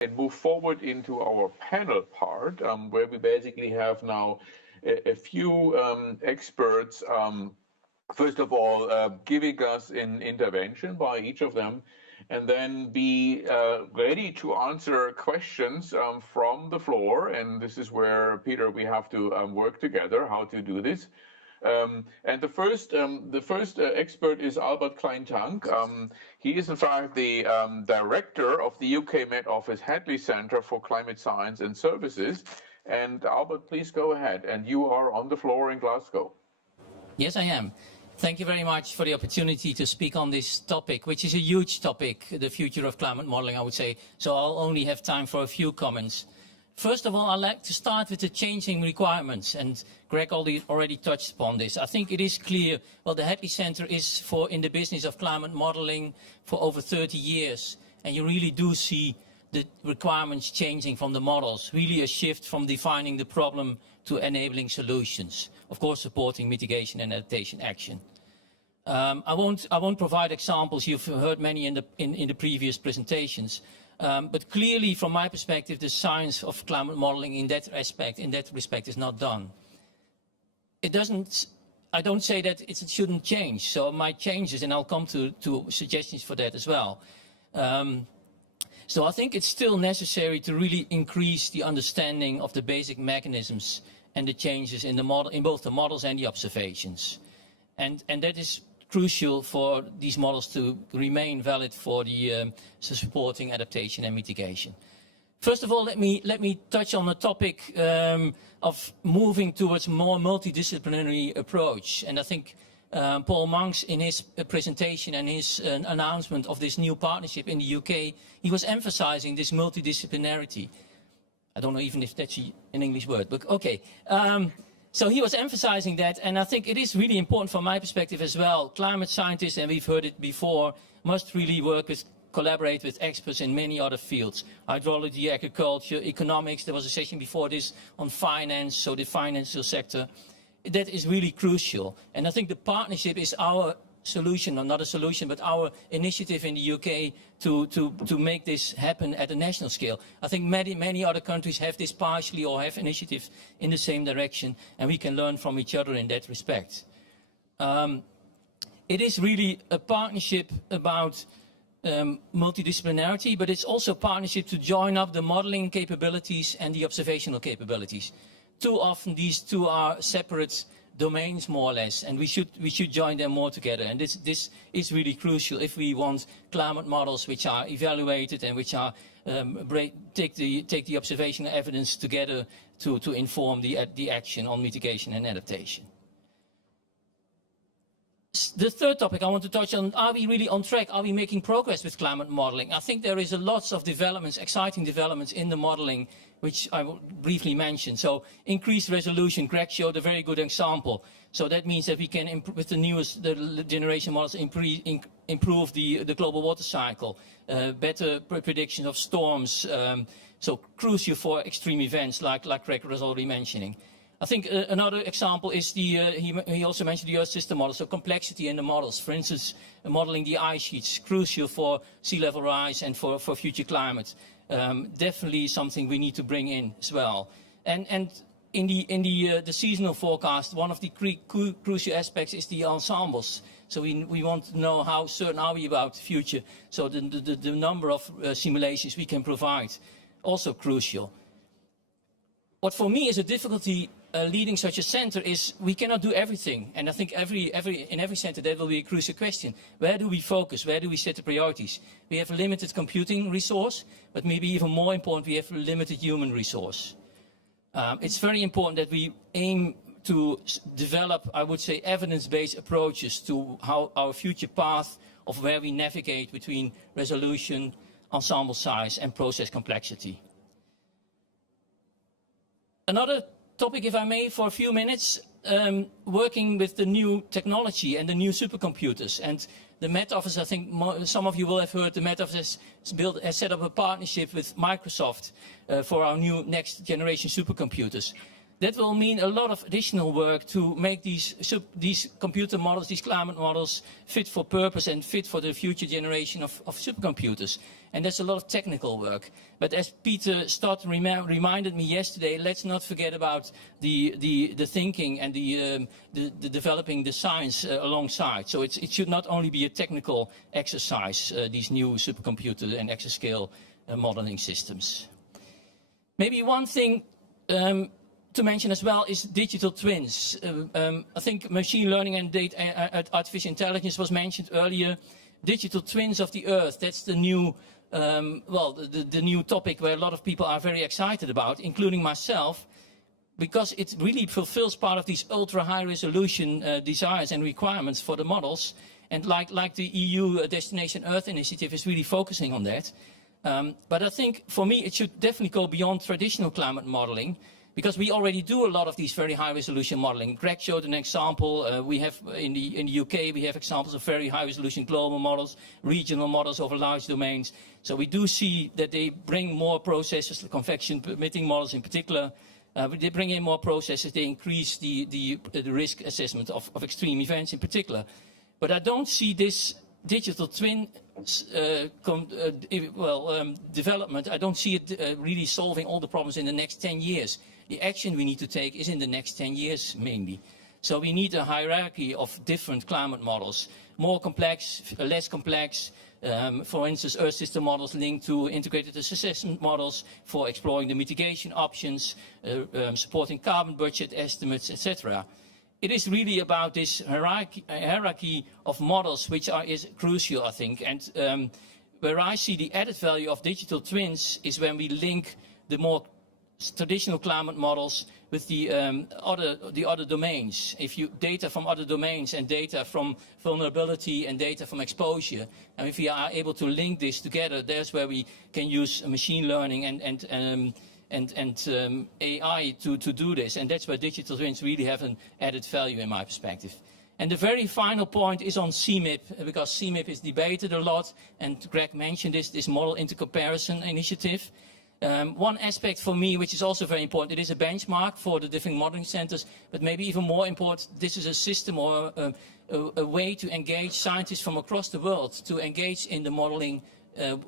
and move forward into our panel part, where we basically have now a few experts, first of all, giving us an intervention by each of them, and then be ready to answer questions from the floor. And this is where, Peter, we have to work together how to do this. And the first expert is Albert Klein-Tank. He is in fact the director of the UK Met Office Hadley Centre for Climate Science and Services. And Albert, please go ahead. And you are on the floor in Glasgow. Yes, I am. Thank you very much for the opportunity to speak on this topic, which is a huge topic, the future of climate modelling, I would say. So I'll only have time for a few comments. First of all, I'd like to start with the changing requirements, and Greg already touched upon this. I think it is clear, well, the Hadley Centre is in the business of climate modelling for over 30 years, and you really do see the requirements changing from the models, really a shift from defining the problem to enabling solutions, of course supporting mitigation and adaptation action. I won't provide examples, you've heard many in the previous presentations. But clearly, from my perspective, the science of climate modeling in that respect is not done. I don't say that it shouldn't change, so it might change, and I'll come to suggestions for that as well. So I think it's still necessary to really increase the understanding of the basic mechanisms and the changes in both the models and the observations. And that is crucial for these models to remain valid for the supporting adaptation and mitigation. First of all, let me touch on the topic of moving towards a more multidisciplinary approach. And I think Paul Monks, in his presentation and his announcement of this new partnership in the UK, he was emphasizing this multidisciplinarity. I don't know even if that's an English word, but okay. So he was emphasizing that, and I think it is really important from my perspective as well. Climate scientists, and we've heard it before, must really collaborate with experts in many other fields. Hydrology, agriculture, economics. There was a session before this on finance, so the financial sector. That is really crucial. And I think the partnership is our solution, or not a solution, but our initiative in the UK to make this happen at a national scale. I think many other countries have this partially or have initiatives in the same direction, and we can learn from each other in that respect. It is really a partnership about multidisciplinarity, but it's also a partnership to join up the modeling capabilities and the observational capabilities. Too often these two are separate domains, more or less, and we should join them more together. And this is really crucial if we want climate models which are evaluated and which are take the observational evidence together to inform the action on mitigation and adaptation. The third topic I want to touch on: are we really on track? Are we making progress with climate modeling? I think there is lots of developments, exciting developments in the modeling, which I will briefly mention. So increased resolution, Greg showed a very good example. So that means that we can, with the newest generation models, improve the global water cycle, better prediction of storms, so crucial for extreme events like Greg was already mentioning. I think another example is he also mentioned the Earth system model, so complexity in the models. For instance, modeling the ice sheets, crucial for sea level rise and for future climate. Definitely something we need to bring in as well. And in the seasonal forecast, one of the crucial aspects is the ensembles. So we want to know how certain are we about the future. So the number of simulations we can provide, also crucial. What for me is a difficulty leading such a center is we cannot do everything. And I think in every center that will be a crucial question. Where do we focus? Where do we set the priorities? We have a limited computing resource, but maybe even more important, we have a limited human resource. It's very important that we aim to develop, I would say, evidence-based approaches to how our future path of where we navigate between resolution, ensemble size, and process complexity. Another topic, if I may, for a few minutes, working with the new technology and the new supercomputers. And the Met Office, I think some of you will have heard, the Met Office has set up a partnership with Microsoft for our new next generation supercomputers. That will mean a lot of additional work to make these computer models, these climate models, fit for purpose and fit for the future generation of supercomputers. And that's a lot of technical work. But as Peter Stott reminded me yesterday, let's not forget about the thinking and the developing the science alongside. So it should not only be a technical exercise, these new supercomputer and exascale modeling systems. Maybe one thing to mention as well is digital twins. I think machine learning and artificial intelligence was mentioned earlier. Digital twins of the Earth, that's the new, the new topic where a lot of people are very excited about, including myself, because it really fulfills part of these ultra high resolution desires and requirements for the models. And like the EU Destination Earth initiative is really focusing on that. But I think for me it should definitely go beyond traditional climate modeling, because we already do a lot of these very high resolution modeling. Greg showed an example. We have in the UK, we have examples of very high resolution global models, regional models over large domains. So we do see that they bring more processes, convection permitting models in particular. They bring in more processes, they increase the risk assessment of extreme events in particular. But I don't see this digital twin development, I don't see it really solving all the problems in the next 10 years. The action we need to take is in the next 10 years mainly. So we need a hierarchy of different climate models, more complex, less complex. For instance, Earth system models linked to integrated assessment models for exploring the mitigation options, supporting carbon budget estimates, etc. It is really about this hierarchy of models which is crucial, I think. And where I see the added value of digital twins is when we link the more traditional climate models with the other domains. If you data from other domains and data from vulnerability and data from exposure, and if we are able to link this together, there's where we can use machine learning and AI to do this, and that's where digital twins really have an added value in my perspective. And the very final point is on CMIP, because CMIP is debated a lot, and Greg mentioned this model intercomparison initiative. One aspect for me, which is also very important, it is a benchmark for the different modeling centers, but maybe even more important, this is a system or a way to engage scientists from across the world to engage in the modeling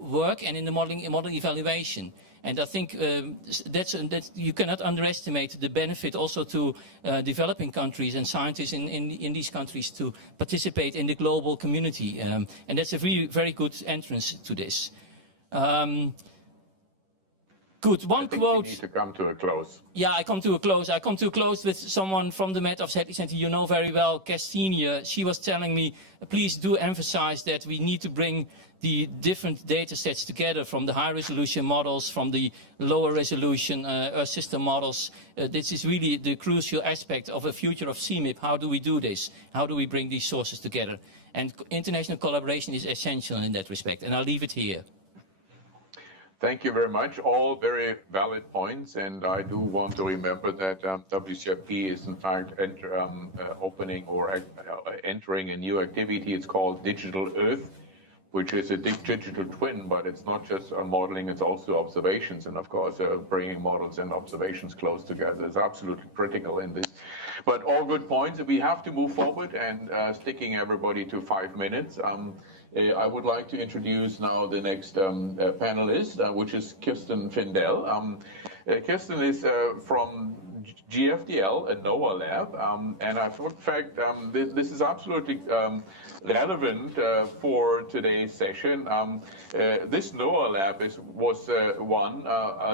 work and in the model evaluation. And I think that you cannot underestimate the benefit also to developing countries and scientists in these countries to participate in the global community. And that's a really very good entrance to this. Good. One quote. You need to come to a close. Yeah, I come to a close. I come to a close with someone from the Met Office Center you know very well, Castinia. She was telling me, please do emphasize that we need to bring the different data sets together, from the high resolution models, from the lower resolution Earth system models. This is really the crucial aspect of a future of CMIP. How do we do this? How do we bring these sources together? And international collaboration is essential in that respect. And I'll leave it here. Thank you very much. All very valid points, and I do want to remember that WCIP is in fact opening or entering a new activity. It's called Digital Earth, which is a digital twin, but it's not just modeling, it's also observations. And of course, bringing models and observations close together is absolutely critical in this. But all good points. We have to move forward, and sticking everybody to 5 minutes. I would like to introduce now the next panelist, which is Kirsten Findell. Kirsten is from GFDL, a NOAA lab, and in fact, this is absolutely relevant for today's session. This NOAA lab was one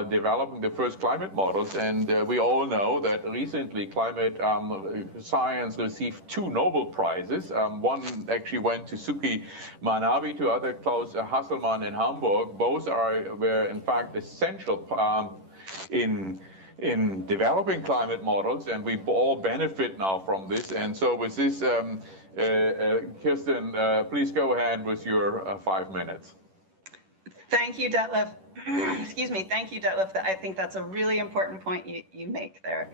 developing the first climate models, and we all know that recently climate science received 2 Nobel Prizes. One actually went to Suki Manabi, to other Klaus Hasselmann in Hamburg. Both were in fact essential in developing climate models, and we all benefit now from this. And so with this, Kirsten, please go ahead with your 5 minutes. Thank you, Detlef. Excuse me. Thank you, Detlef. I think that's a really important point you make there.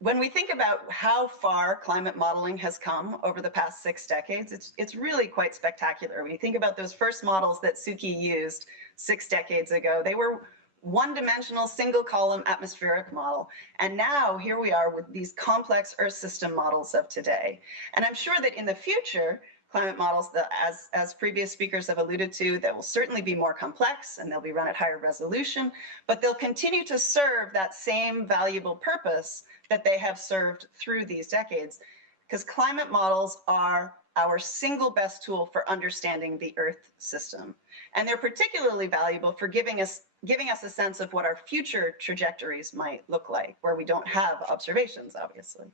When we think about how far climate modeling has come over the past 6 decades, it's really quite spectacular. When you think about those first models that Suki used 6 decades ago, they were one-dimensional, single-column atmospheric model. And now here we are with these complex Earth system models of today. And I'm sure that in the future, climate models that, as previous speakers have alluded to, that will certainly be more complex and they'll be run at higher resolution, but they'll continue to serve that same valuable purpose that they have served through these decades, because climate models are our single best tool for understanding the Earth system. And they're particularly valuable for giving us a sense of what our future trajectories might look like, where we don't have observations, obviously.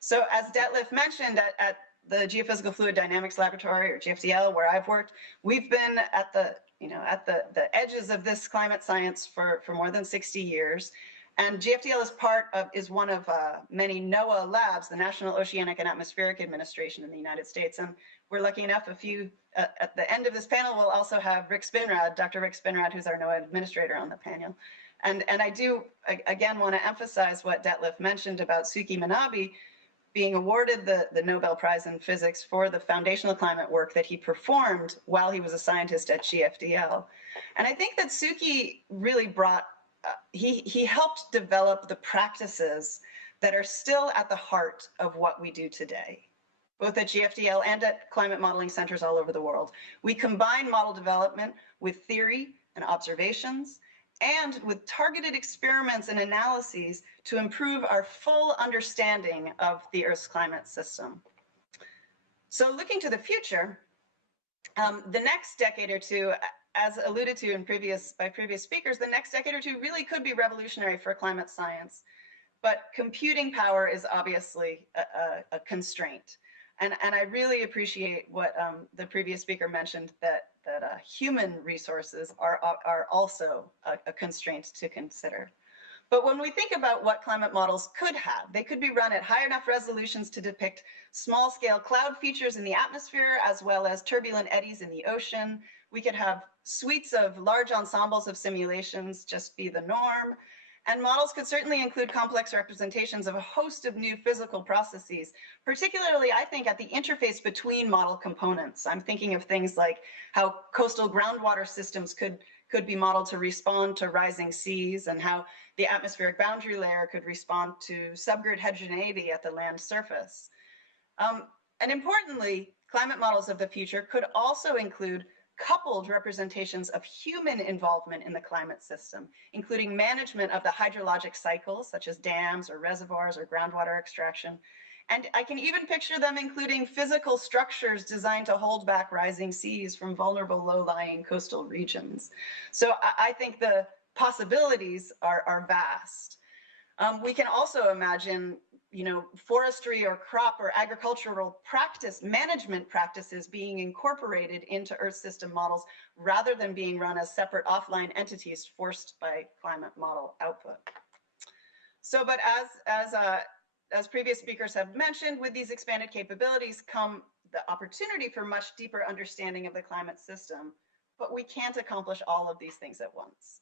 So as Detlef mentioned, at the Geophysical Fluid Dynamics Laboratory, or GFDL, where I've worked, we've been at the edges of this climate science for more than 60 years. And GFDL is one of many NOAA labs, the National Oceanic and Atmospheric Administration in the United States. And we're lucky enough, at the end of this panel, we'll also have Dr. Rick Spinrad, who's our NOAA administrator, on the panel. And I do, again, want to emphasize what Detlef mentioned about Suki Manabe being awarded the Nobel Prize in Physics for the foundational climate work that he performed while he was a scientist at GFDL. And I think that Suki really he helped develop the practices that are still at the heart of what we do today, both at GFDL and at climate modeling centers all over the world. We combine model development with theory and observations, and with targeted experiments and analyses to improve our full understanding of the Earth's climate system. So looking to the future, the next decade or two, as alluded to by previous speakers, the next decade or two really could be revolutionary for climate science. But computing power is obviously a constraint. And I really appreciate what the previous speaker mentioned, that human resources are also a constraint to consider. But when we think about what climate models could have, they could be run at high enough resolutions to depict small-scale cloud features in the atmosphere, as well as turbulent eddies in the ocean. We could have suites of large ensembles of simulations just be the norm. And models could certainly include complex representations of a host of new physical processes, particularly, I think, at the interface between model components. I'm thinking of things like how coastal groundwater systems could be modeled to respond to rising seas, and how the atmospheric boundary layer could respond to subgrid heterogeneity at the land surface. And importantly, climate models of the future could also include coupled representations of human involvement in the climate system, including management of the hydrologic cycles, such as dams or reservoirs or groundwater extraction. And I can even picture them including physical structures designed to hold back rising seas from vulnerable low-lying coastal regions. So I think the possibilities are vast. We can also imagine, forestry or crop or agricultural management practices being incorporated into Earth system models rather than being run as separate offline entities forced by climate model output. So, but as previous speakers have mentioned, with these expanded capabilities come the opportunity for much deeper understanding of the climate system, but we can't accomplish all of these things at once.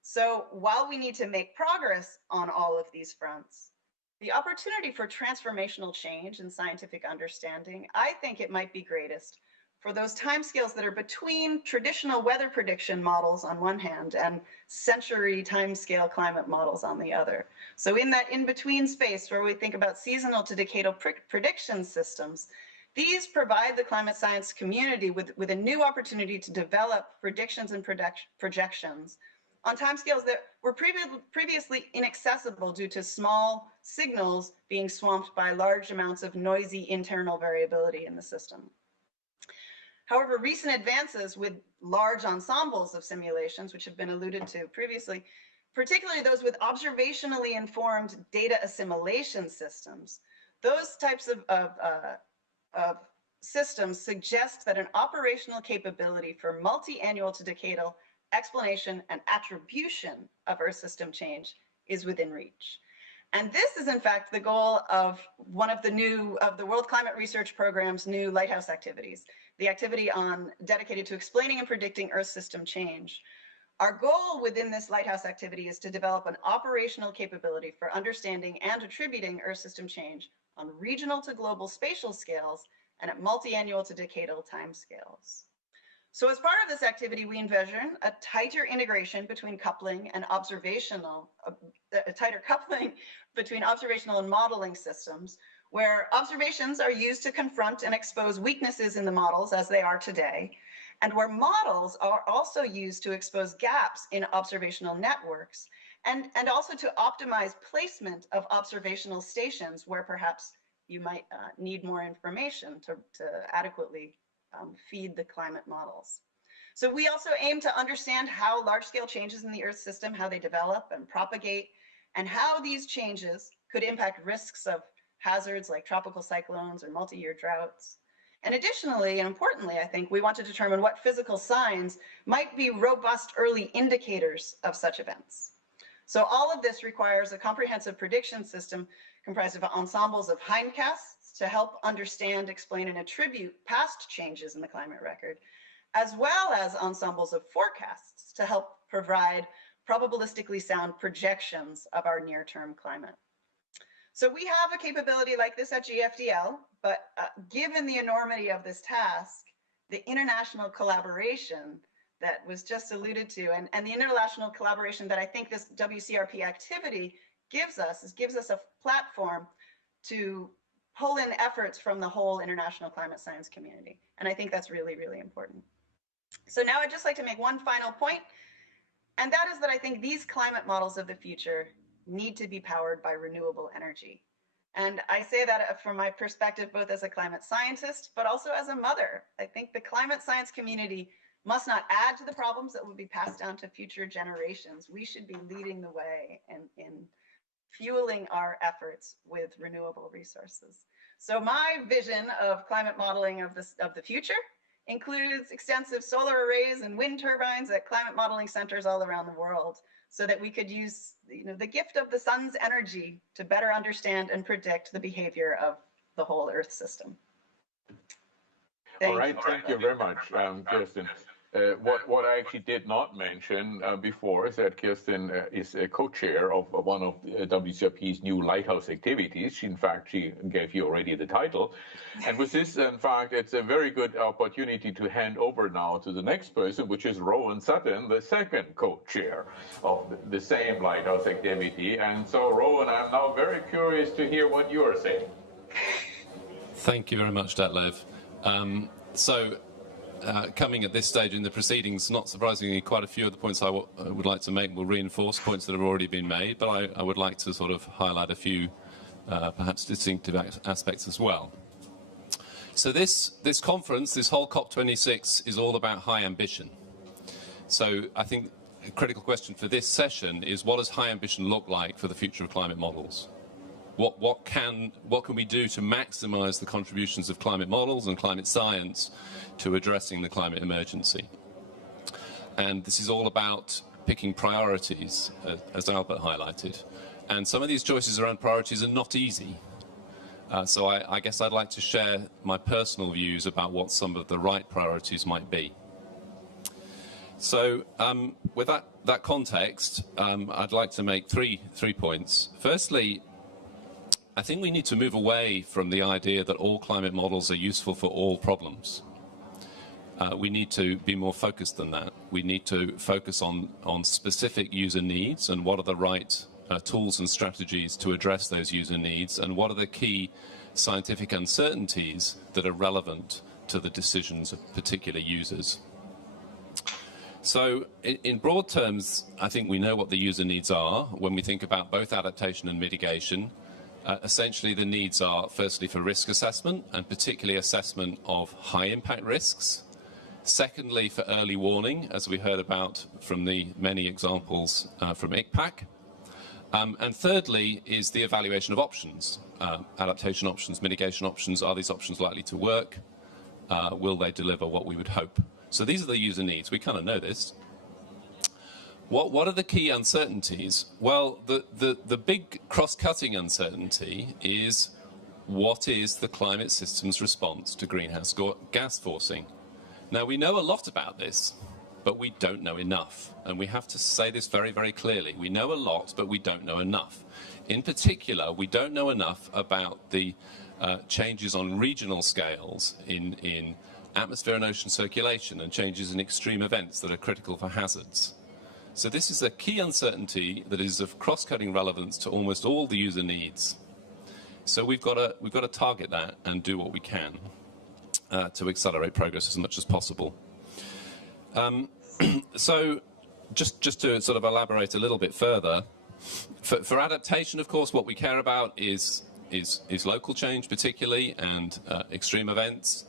So while we need to make progress on all of these fronts, the opportunity for transformational change in scientific understanding, I think it might be greatest for those timescales that are between traditional weather prediction models on one hand and century timescale climate models on the other. So in that in-between space where we think about seasonal to decadal prediction systems, these provide the climate science community with a new opportunity to develop predictions and projections on timescales that were previously inaccessible due to small signals being swamped by large amounts of noisy internal variability in the system. However, recent advances with large ensembles of simulations, which have been alluded to previously, particularly those with observationally informed data assimilation systems, those types of systems suggest that an operational capability for multi-annual to decadal explanation and attribution of Earth system change is within reach. And this is in fact the goal of one of the World Climate Research Programme's new Lighthouse activities, the activity dedicated to explaining and predicting Earth system change. Our goal within this Lighthouse activity is to develop an operational capability for understanding and attributing Earth system change on regional to global spatial scales and at multi-annual to decadal timescales. So as part of this activity, we envision a tighter integration between coupling and observational, a tighter coupling between observational and modeling systems, where observations are used to confront and expose weaknesses in the models as they are today, and where models are also used to expose gaps in observational networks, and also to optimize placement of observational stations where perhaps you might need more information to adequately feed the climate models. So we also aim to understand how large-scale changes in the Earth system, how they develop and propagate, and how these changes could impact risks of hazards like tropical cyclones or multi-year droughts. And additionally, and importantly, I think, we want to determine what physical signs might be robust early indicators of such events. So all of this requires a comprehensive prediction system comprised of ensembles of hindcasts to help understand, explain, and attribute past changes in the climate record, as well as ensembles of forecasts to help provide probabilistically sound projections of our near-term climate. So we have a capability like this at GFDL, but given the enormity of this task, the international collaboration that was just alluded to, and the international collaboration that I think this WCRP activity gives us a platform to pull in efforts from the whole international climate science community. And I think that's really, really important. So now I'd just like to make one final point, and that is that I think these climate models of the future need to be powered by renewable energy. And I say that from my perspective, both as a climate scientist, but also as a mother. I think the climate science community must not add to the problems that will be passed down to future generations. We should be leading the way in fueling our efforts with renewable resources. So my vision of climate modeling of the future includes extensive solar arrays and wind turbines at climate modeling centers all around the world, so that we could use the gift of the sun's energy to better understand and predict the behavior of the whole Earth system. All right, thank you very much, Kirsten. What I actually did not mention before is that Kirsten is a co-chair of one of WCRP's new lighthouse activities. In fact, she gave you already the title. And with this, in fact, it's a very good opportunity to hand over now to the next person, which is Rowan Sutton, the second co-chair of the same lighthouse activity. And so, Rowan, I'm now very curious to hear what you are saying. Thank you very much, Detlev. Coming at this stage in the proceedings, not surprisingly, quite a few of the points I would like to make will reinforce points that have already been made, but I would like to sort of highlight a few perhaps distinctive aspects as well. So this conference, this whole COP26, is all about high ambition. So I think a critical question for this session is, what does high ambition look like for the future of climate models? What can we do to maximize the contributions of climate models and climate science to addressing the climate emergency? And this is all about picking priorities, as Albert highlighted. And some of these choices around priorities are not easy. So I guess I'd like to share my personal views about what some of the right priorities might be. So with that context, I'd like to make three points. Firstly, I think we need to move away from the idea that all climate models are useful for all problems. We need to be more focused than that. We need to focus on specific user needs and what are the right tools and strategies to address those user needs, and what are the key scientific uncertainties that are relevant to the decisions of particular users. So in broad terms, I think we know what the user needs are when we think about both adaptation and mitigation. Essentially, the needs are firstly for risk assessment, and particularly assessment of high impact risks. Secondly, for early warning, as we heard about from the many examples from ICPAC. And thirdly is the evaluation of options, adaptation options, mitigation options. Are these options likely to work? Will they deliver what we would hope? So these are the user needs. We kind of know this. What are the key uncertainties? Well, the big cross-cutting uncertainty is, what is the climate system's response to greenhouse gas forcing? Now, we know a lot about this, but we don't know enough. And we have to say this very, very clearly. We know a lot, but we don't know enough. In particular, we don't know enough about the changes on regional scales in atmosphere and ocean circulation, and changes in extreme events that are critical for hazards. So this is a key uncertainty that is of cross-cutting relevance to almost all the user needs. So we've got to target that and do what we can to accelerate progress as much as possible. So just to sort of elaborate a little bit further, for adaptation, of course, what we care about is local change particularly, and extreme events,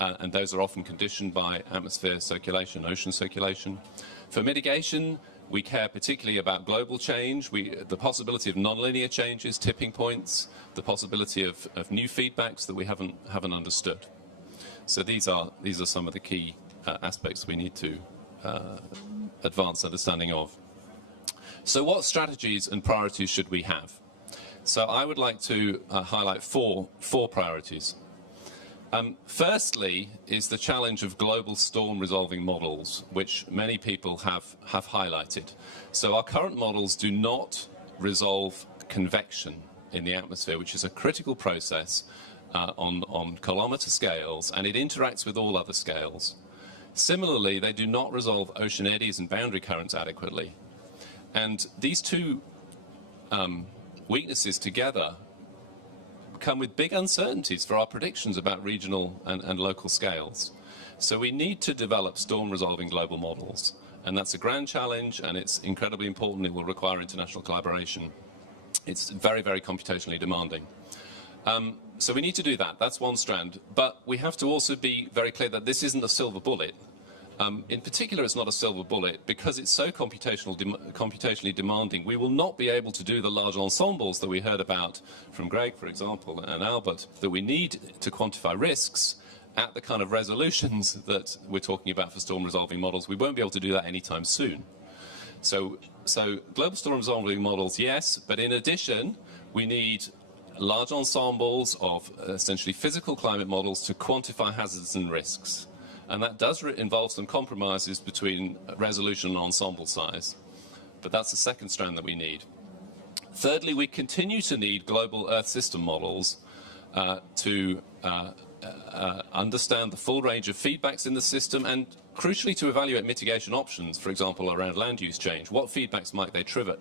and those are often conditioned by atmosphere circulation, ocean circulation. For mitigation, we care particularly about global change, the possibility of nonlinear changes, tipping points, the possibility of new feedbacks that we haven't understood. So these are some of the key aspects we need to advance understanding of. So what strategies and priorities should we have? So I would like to highlight four priorities. Firstly is the challenge of global storm resolving models, which many people have highlighted. So our current models do not resolve convection in the atmosphere, which is a critical process on kilometre scales, and it interacts with all other scales. Similarly, they do not resolve ocean eddies and boundary currents adequately. And these two weaknesses together come with big uncertainties for our predictions about regional and local scales. So we need to develop storm resolving global models. And that's a grand challenge, and it's incredibly important. It will require international collaboration. It's very, very computationally demanding. So we need to do that. That's one strand. But we have to also be very clear that this isn't a silver bullet. In particular, it's not a silver bullet because it's so computationally demanding. We will not be able to do the large ensembles that we heard about from Greg, for example, and Albert, that we need to quantify risks at the kind of resolutions that we're talking about for storm resolving models. We won't be able to do that anytime soon. So global storm resolving models, yes, but in addition, we need large ensembles of essentially physical climate models to quantify hazards and risks. And that does involve some compromises between resolution and ensemble size. But that's the second strand that we need. Thirdly, we continue to need global Earth system models to understand the full range of feedbacks in the system, and crucially to evaluate mitigation options, for example, around land use change. What feedbacks might they trigger?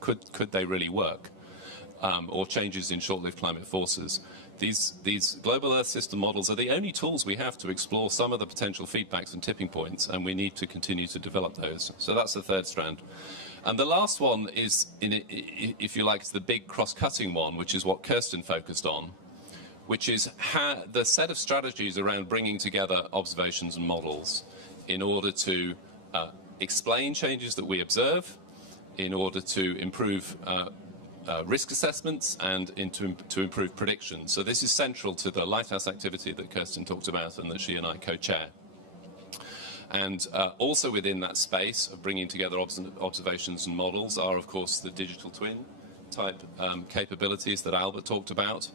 Could they really work? Or changes in short-lived climate forces. These global Earth system models are the only tools we have to explore some of the potential feedbacks and tipping points, and we need to continue to develop those. So that's the third strand. And the last one is, if you like, it's the big cross-cutting one, which is what Kirsten focused on, which is the set of strategies around bringing together observations and models in order to explain changes that we observe, in order to improve risk assessments, and to improve predictions. So this is central to the lighthouse activity that Kirsten talked about and that she and I co-chair. And also within that space of bringing together observations and models are, of course, the digital twin type capabilities that Albert talked about.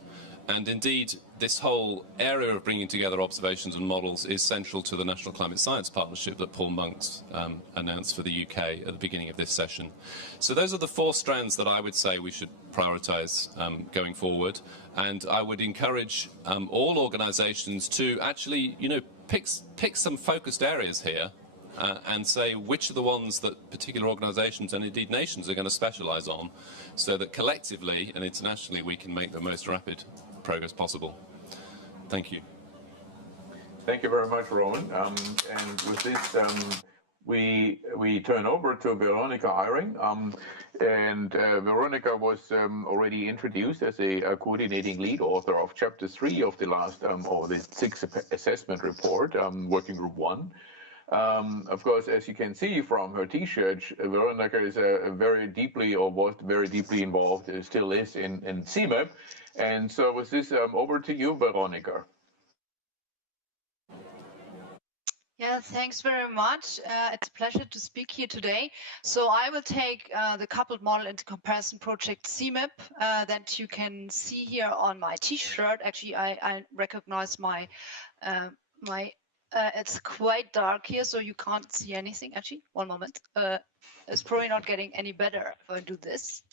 And indeed, this whole area of bringing together observations and models is central to the National Climate Science Partnership that Paul Monks announced for the UK at the beginning of this session. So those are the four strands that I would say we should prioritise going forward. And I would encourage all organisations to actually, pick some focused areas here and say which are the ones that particular organisations and indeed nations are going to specialise on, so that collectively and internationally we can make the most rapid progress possible. Thank you. Thank you very much, Rowan. And with this, we turn over to Veronica Eyring. Veronica was already introduced as a coordinating lead author of Chapter 3 of the last of the 6th assessment report, Working Group 1. Of course, as you can see from her T-shirt, Veronica is very deeply, or was very deeply involved, still is in CMIP. And so with this, over to you, Veronica. Yeah, thanks very much. It's a pleasure to speak here today. So I will take the coupled model into comparison project CMIP that you can see here on my T-shirt. Actually, I recognize my it's quite dark here, so you can't see anything. Actually, one moment. It's probably not getting any better if I do this.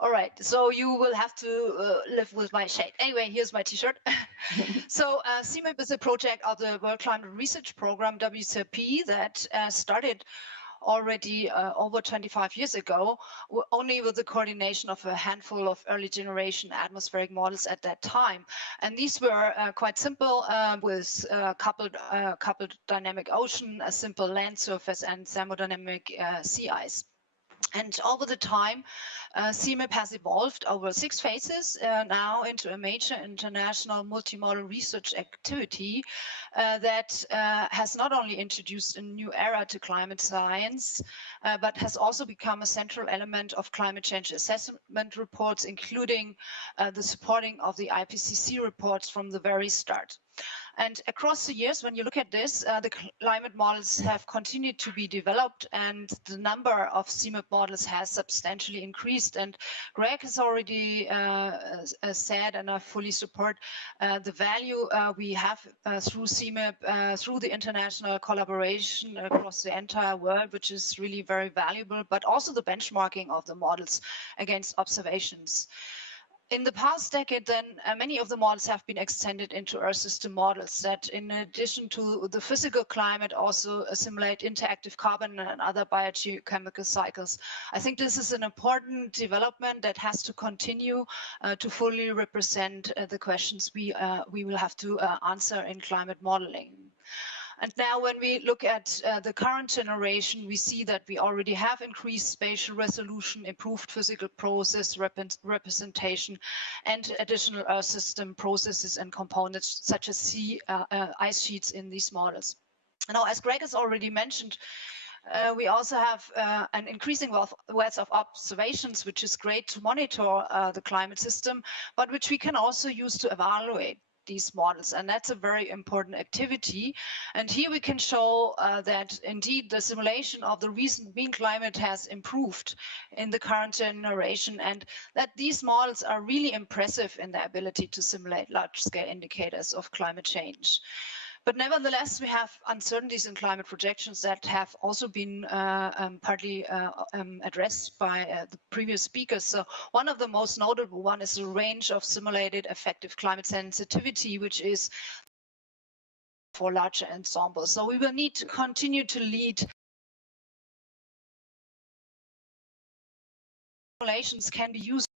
All right, so you will have to live with my shade. Anyway, here's my T-shirt. So CMIP is a project of the World Climate Research Program, WCRP, that started already over 25 years ago, only with the coordination of a handful of early generation atmospheric models at that time. And these were quite simple with coupled dynamic ocean, a simple land surface, and thermodynamic sea ice. And over the time, CMIP has evolved over 6 phases now into a major international multimodal research activity that has not only introduced a new era to climate science, but has also become a central element of climate change assessment reports, including the supporting of the IPCC reports from the very start. And across the years, when you look at this, the climate models have continued to be developed, and the number of CMIP models has substantially increased. And Greg has already said, and I fully support the value we have through CMIP, through the international collaboration across the entire world, which is really very valuable, but also the benchmarking of the models against observations. In the past decade, then, many of the models have been extended into Earth system models that, in addition to the physical climate, also simulate interactive carbon and other biogeochemical cycles. I think this is an important development that has to continue to fully represent the questions we will have to answer in climate modeling. And now when we look at the current generation, we see that we already have increased spatial resolution, improved physical process representation, and additional Earth system processes and components such as sea ice sheets in these models. Now, as Greg has already mentioned, we also have an increasing wealth of observations, which is great to monitor the climate system, but which we can also use to evaluate these models, and that's a very important activity. And here we can show that indeed the simulation of the recent mean climate has improved in the current generation, and that these models are really impressive in their ability to simulate large-scale indicators of climate change. But nevertheless, we have uncertainties in climate projections that have also been partly addressed by the previous speakers. So one of the most notable one is the range of simulated effective climate sensitivity, which is for larger ensembles. So we will need to continue to lead. Simulations can be used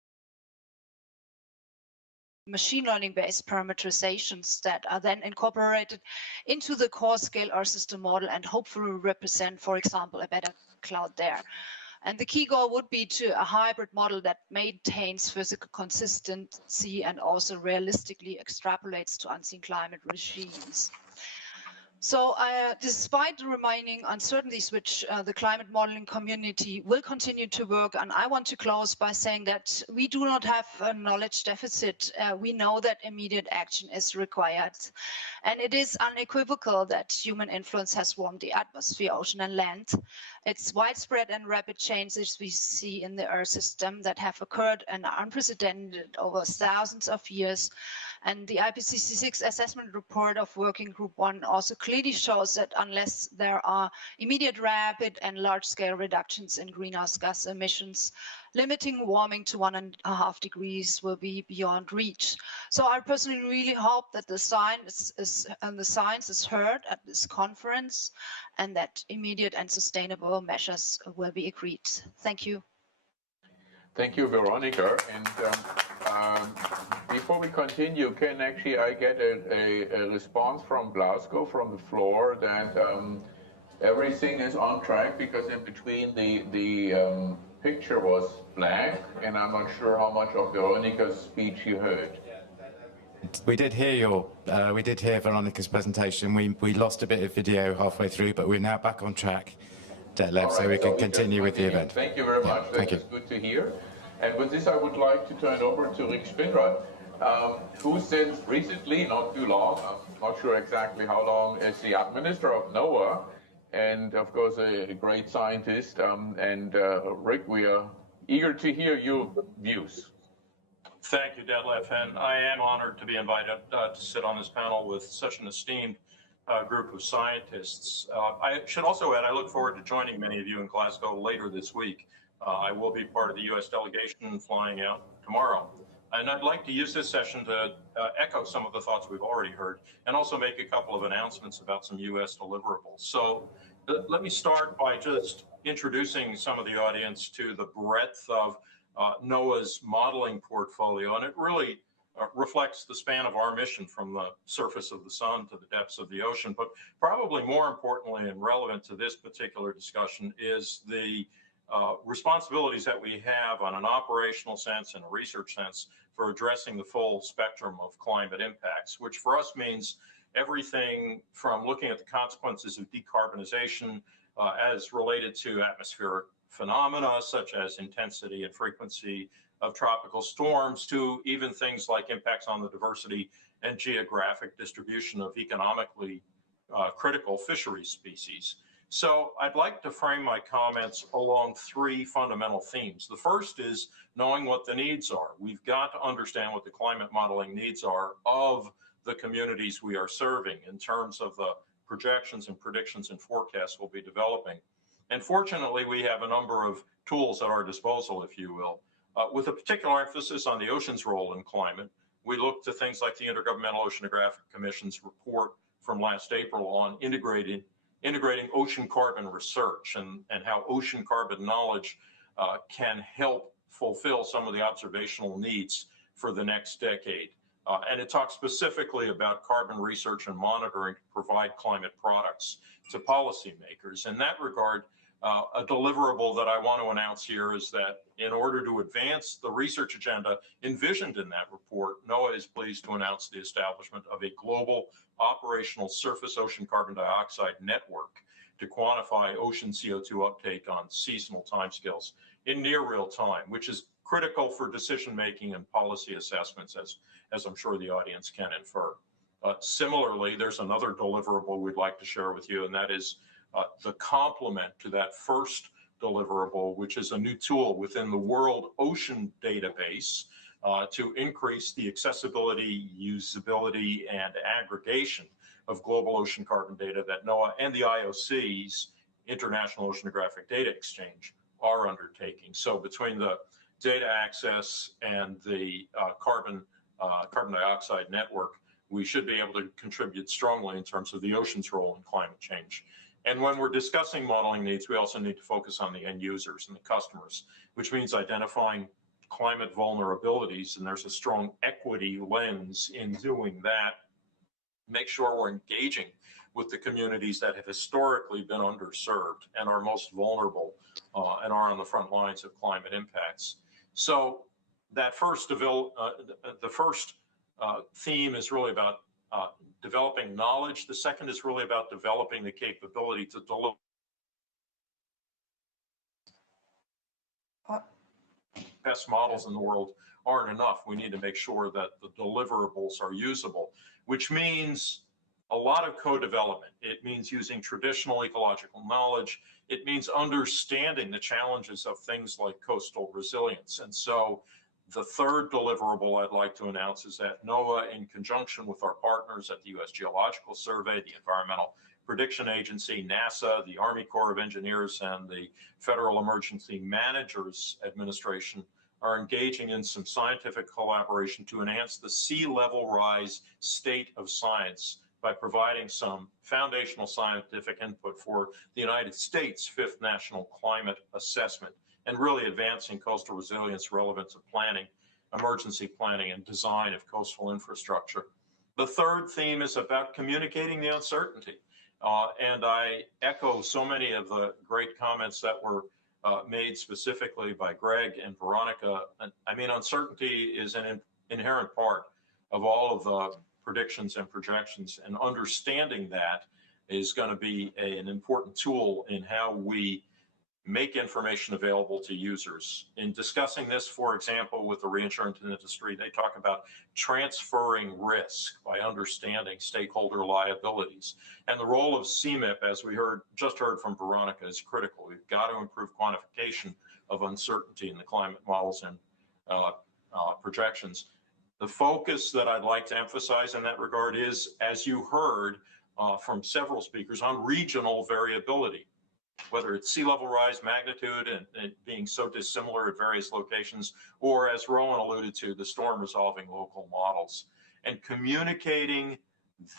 machine learning-based parameterizations that are then incorporated into the core scale Earth system model and hopefully represent, for example, a better cloud there. And the key goal would be to a hybrid model that maintains physical consistency and also realistically extrapolates to unseen climate regimes. So despite the remaining uncertainties which the climate modeling community will continue to work on, I want to close by saying that we do not have a knowledge deficit. We know that immediate action is required. And it is unequivocal that human influence has warmed the atmosphere, ocean and land. It's widespread and rapid changes we see in the Earth system that have occurred and are unprecedented over thousands of years. And the IPCC 6 assessment report of Working Group 1 also clearly shows that unless there are immediate, rapid and large-scale reductions in greenhouse gas emissions, limiting warming to 1.5 degrees will be beyond reach. So I personally really hope that the science is heard at this conference and that immediate and sustainable measures will be agreed. Thank you. Thank you, Veronica. And before we continue, can actually I get a response from Glasgow, from the floor, that everything is on track? Because in between the picture was black, and I'm not sure how much of Veronica's speech you heard. We did hear Veronica's presentation. We lost a bit of video halfway through, but we're now back on track, Detlef, so we can continue with the event. Thank you very much. That is good to hear. And with this, I would like to turn over to Rick Spinrad, who since recently, not too long, I'm not sure exactly how long, is the administrator of NOAA, and of course a great scientist. Rick, we are eager to hear your views. Thank you, Detlef, and I am honored to be invited to sit on this panel with such an esteemed group of scientists. I should also add, I look forward to joining many of you in Glasgow later this week. I will be part of the U.S. delegation flying out tomorrow. And I'd like to use this session to echo some of the thoughts we've already heard and also make a couple of announcements about some U.S. deliverables. So let me start by just introducing some of the audience to the breadth of NOAA's modeling portfolio, and it really reflects the span of our mission from the surface of the sun to the depths of the ocean. But probably more importantly and relevant to this particular discussion is the responsibilities that we have on an operational sense and a research sense for addressing the full spectrum of climate impacts, which for us means everything from looking at the consequences of decarbonization as related to atmospheric phenomena such as intensity and frequency of tropical storms, to even things like impacts on the diversity and geographic distribution of economically critical fisheries species. So I'd like to frame my comments along three fundamental themes. The first is knowing what the needs are. We've got to understand what the climate modeling needs are of the communities we are serving in terms of the projections and predictions and forecasts we'll be developing. And fortunately, we have a number of tools at our disposal, if you will. With a particular emphasis on the ocean's role in climate, we look to things like the Intergovernmental Oceanographic Commission's report from last April on integrating ocean carbon research and how ocean carbon knowledge can help fulfill some of the observational needs for the next decade. And it talks specifically about carbon research and monitoring to provide climate products to policymakers. In that regard, a deliverable that I want to announce here is that in order to advance the research agenda envisioned in that report, NOAA is pleased to announce the establishment of a global operational surface ocean carbon dioxide network to quantify ocean CO2 uptake on seasonal timescales in near real time, which is critical for decision-making and policy assessments, as I'm sure the audience can infer. Similarly, there's another deliverable we'd like to share with you, and that is the complement to that first deliverable, which is a new tool within the World Ocean Database to increase the accessibility, usability, and aggregation of global ocean carbon data that NOAA and the IOC's International Oceanographic Data Exchange are undertaking. So between the data access and the carbon dioxide network, we should be able to contribute strongly in terms of the ocean's role in climate change. And when we're discussing modeling needs, we also need to focus on the end users and the customers, which means identifying climate vulnerabilities. And there's a strong equity lens in doing that. Make sure we're engaging with the communities that have historically been underserved and are most vulnerable and are on the front lines of climate impacts. So that first theme is really about developing knowledge. The second is really about developing the capability to deliver. Best models in the world aren't enough. We need to make sure that the deliverables are usable, which means a lot of co-development. It means using traditional ecological knowledge. It means understanding the challenges of things like coastal resilience. And so the third deliverable I'd like to announce is that NOAA, in conjunction with our partners at the U.S. Geological Survey, the Environmental Prediction Agency, NASA, the Army Corps of Engineers, and the Federal Emergency Managers Administration, are engaging in some scientific collaboration to enhance the sea level rise state of science by providing some foundational scientific input for the United States' 5th National Climate Assessment, and really advancing coastal resilience relevance of planning, emergency planning, and design of coastal infrastructure. The third theme is about communicating the uncertainty. And I echo so many of the great comments that were made specifically by Greg and Veronica. I mean, uncertainty is an inherent part of all of the predictions and projections, and understanding that is going to be an important tool in how we make information available to users. In discussing this, for example, with the reinsurance industry, they talk about transferring risk by understanding stakeholder liabilities. And the role of CMIP, as we just heard from Veronica, is critical. We've got to improve quantification of uncertainty in the climate models and projections. The focus that I'd like to emphasize in that regard is, as you heard from several speakers, on regional variability. Whether it's sea level rise magnitude and being so dissimilar at various locations, or as Rowan alluded to, the storm resolving local models. And communicating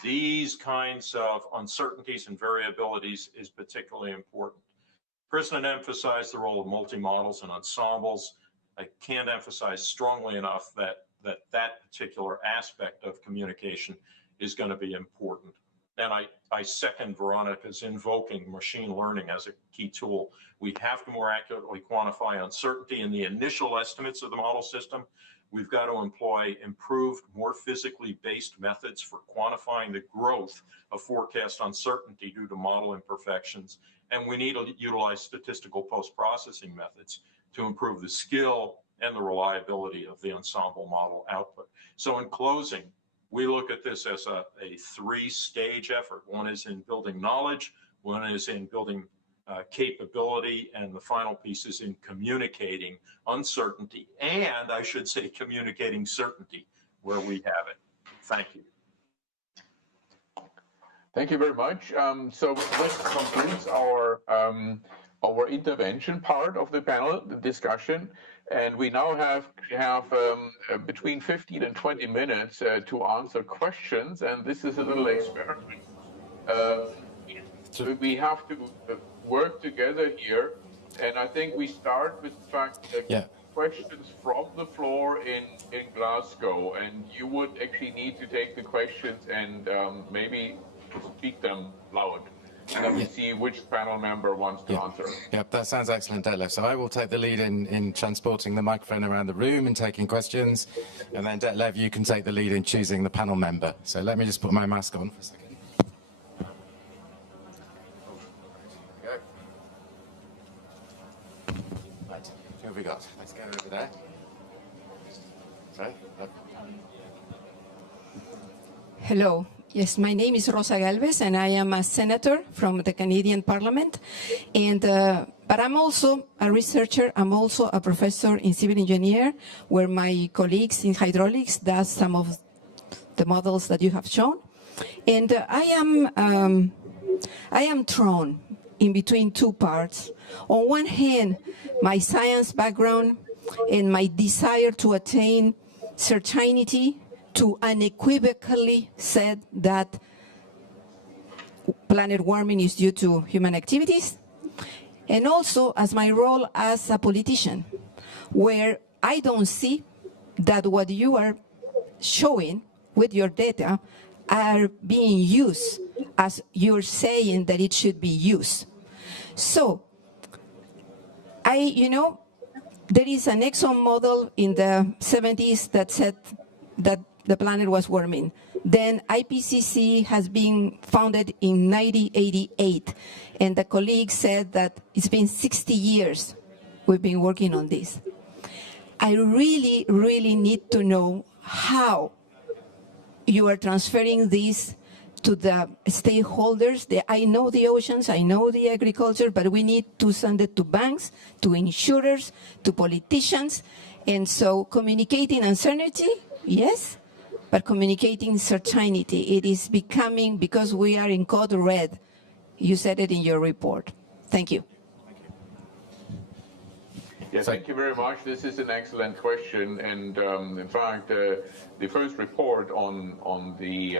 these kinds of uncertainties and variabilities is particularly important. Kristen emphasized the role of multi-models and ensembles. I can't emphasize strongly enough that particular aspect of communication is going to be important. And I second Veronica's invoking machine learning as a key tool. We have to more accurately quantify uncertainty in the initial estimates of the model system. We've got to employ improved, more physically based methods for quantifying the growth of forecast uncertainty due to model imperfections. And we need to utilize statistical post-processing methods to improve the skill and the reliability of the ensemble model output. So in closing, we look at this as a three-stage effort. One is in building knowledge, one is in building capability, and the final piece is in communicating uncertainty, and I should say communicating certainty where we have it. Thank you. Thank you very much. So this concludes our intervention part of the panel, the discussion. And we now have between 15 and 20 minutes to answer questions. And this is a little experiment. So we have to work together here. And I think we start with the fact that questions from the floor in Glasgow. And you would actually need to take the questions and maybe speak them loud. And then we see which panel member wants to answer. Yep, that sounds excellent, Detlef. So I will take the lead in transporting the microphone around the room and taking questions. And then, Detlef, you can take the lead in choosing the panel member. So let me just put my mask on for a second. Okay. Right, who have we got? Let's go over there. Sorry? Hello. Yes, my name is Rosa Galvez, and I am a senator from the Canadian Parliament. And but I'm also a researcher. I'm also a professor in civil engineer, where my colleagues in hydraulics does some of the models that you have shown. And I am thrown in between two parts. On one hand, my science background and my desire to attain certainty to unequivocally said that planet warming is due to human activities, and also as my role as a politician, where I don't see that what you are showing with your data are being used as you're saying that it should be used. So, there is an Exxon model in the 70s that said that the planet was warming. Then IPCC has been founded in 1988, and the colleague said that it's been 60 years we've been working on this. I really, really need to know how you are transferring this to the stakeholders. I know the oceans, I know the agriculture, but we need to send it to banks, to insurers, to politicians. And so communicating uncertainty, yes, but communicating certainty. It is becoming, because we are in code red. You said it in your report. Thank you. Yeah, thank you very much. This is an excellent question. And in fact, the first report on the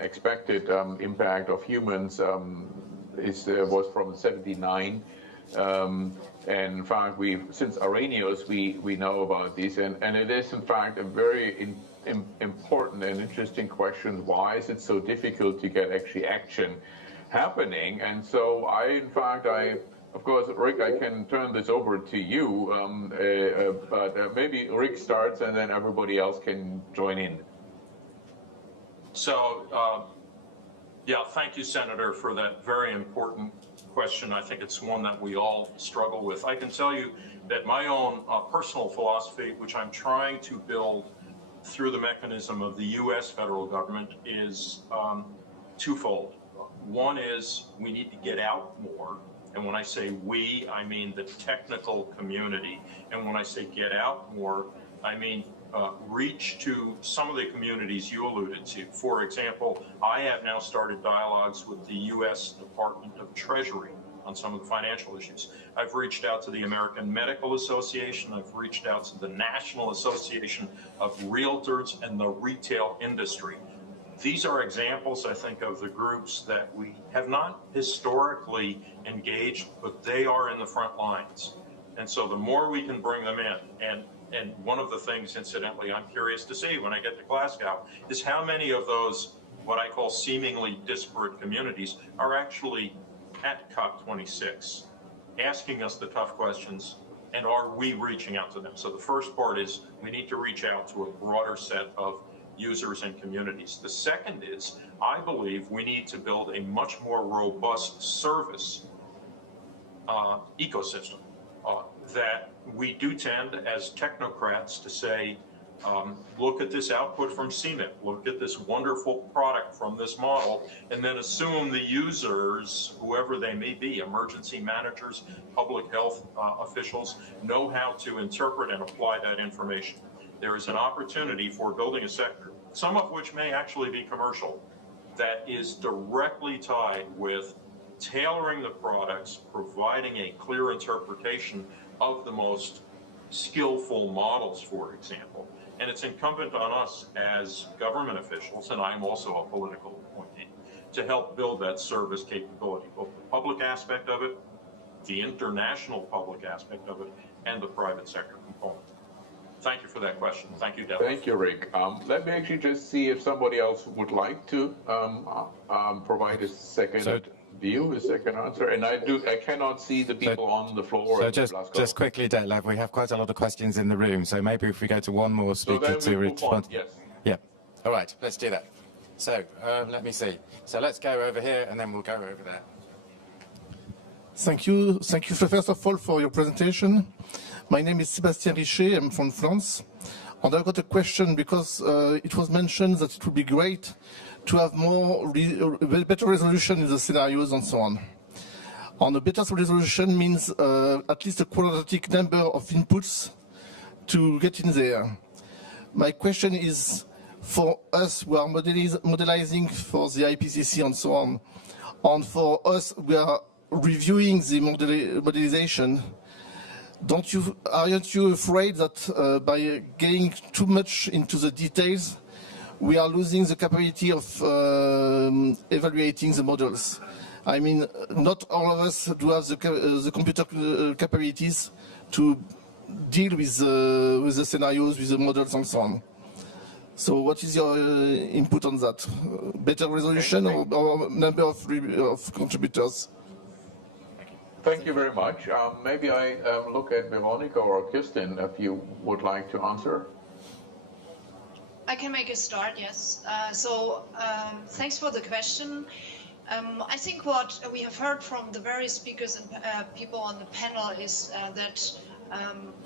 expected impact of humans was from '79. And in fact, since Arrhenius, we know about this. And it is, in fact, a very important and interesting question. Why is it so difficult to get actually action happening? And so of course, Rick, I can turn this over to you, but maybe Rick starts and then everybody else can join in. So, yeah, thank you, Senator, for that very important question. I think it's one that we all struggle with. I can tell you that my own personal philosophy, which I'm trying to build through the mechanism of the U.S. federal government, is twofold. One is we need to get out more. And when I say we, I mean the technical community. And when I say get out more, I mean reach to some of the communities you alluded to. For example, I have now started dialogues with the U.S. Department of Treasury on some of the financial issues. I've reached out to the American Medical Association. I've reached out to the National Association of Realtors and the retail industry. these are examples, I think, of the groups that we have not historically engaged, but they are in the front lines. And so the more we can bring them in, and one of the things, incidentally, I'm curious to see when I get to Glasgow, is how many of those, what I call seemingly disparate communities, are actually at COP26, asking us the tough questions, and are we reaching out to them? So the first part is we need to reach out to a broader set of users and communities. The second is, I believe we need to build a much more robust service ecosystem that we do tend as technocrats to say, look at this output from CMIP, look at this wonderful product from this model, and then assume the users, whoever they may be, emergency managers, public health officials, know how to interpret and apply that information. There is an opportunity for building a sector, some of which may actually be commercial, that is directly tied with tailoring the products, providing a clear interpretation of the most skillful models, for example. And it's incumbent on us as government officials, and I'm also a political appointee, to help build that service capability, both the public aspect of it, the international public aspect of it, and the private sector component. Thank you for that question. Thank you, Detlef. Thank you, Rick. Let me actually just see if somebody else would like to provide a second view, a second answer. And I cannot see the people on the floor. So just quickly, Detlef, we have quite a lot of questions in the room. So maybe if we go to one more speaker to respond. Yes. Yeah. All right, let's do that. So let me see. So let's go over here and then we'll go over there. Thank you. Thank you, first of all, for your presentation. My name is Sébastien Richer. I'm from France. And I've got a question because it was mentioned that it would be great to have better resolution in the scenarios and so on. And a better resolution means at least a quadratic number of inputs to get in there. My question is, for us who are modelizing for the IPCC and so on, and for us we are reviewing the modelization, aren't you afraid that by getting too much into the details, we are losing the capability of evaluating the models? I mean, not all of us do have the computer capabilities to deal with the scenarios, with the models and so on. So what is your input on that? Better resolution or number of contributors? Thank you very much. Maybe I look at Veronica or Kirsten if you would like to answer. I can make a start, yes. Thanks for the question. I think what we have heard from the various speakers and people on the panel is that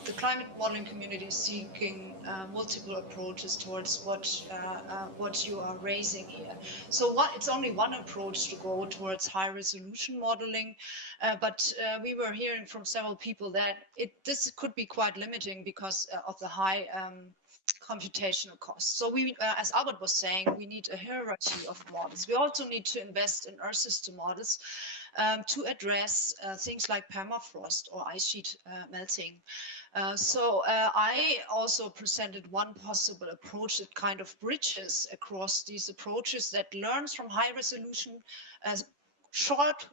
the climate modeling community is seeking multiple approaches towards what you are raising here. So it's only one approach to go towards high resolution modeling, but we were hearing from several people that this could be quite limiting because of the high computational costs. So we, as Albert was saying, we need a hierarchy of models. We also need to invest in Earth system models to address things like permafrost or ice sheet melting. I also presented one possible approach that kind of bridges across these approaches, that learns from high resolution short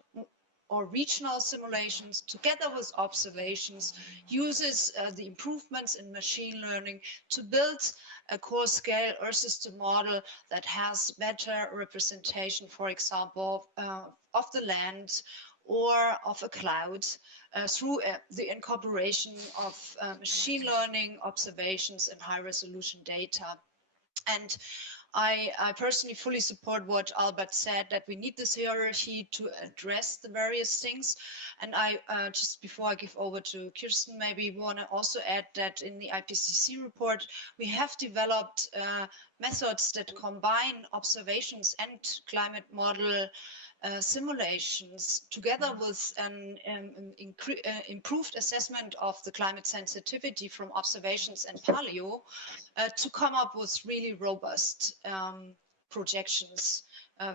or regional simulations together with observations, uses the improvements in machine learning to build a core scale Earth system model that has better representation, for example, of the land or of a cloud through the incorporation of machine learning observations and high resolution data. And I personally fully support what Albert said, that we need this hierarchy to address the various things. And I just before I give over to Kirsten, maybe want to also add that in the IPCC report, we have developed methods that combine observations and climate model simulations together with an improved assessment of the climate sensitivity from observations and paleo to come up with really robust projections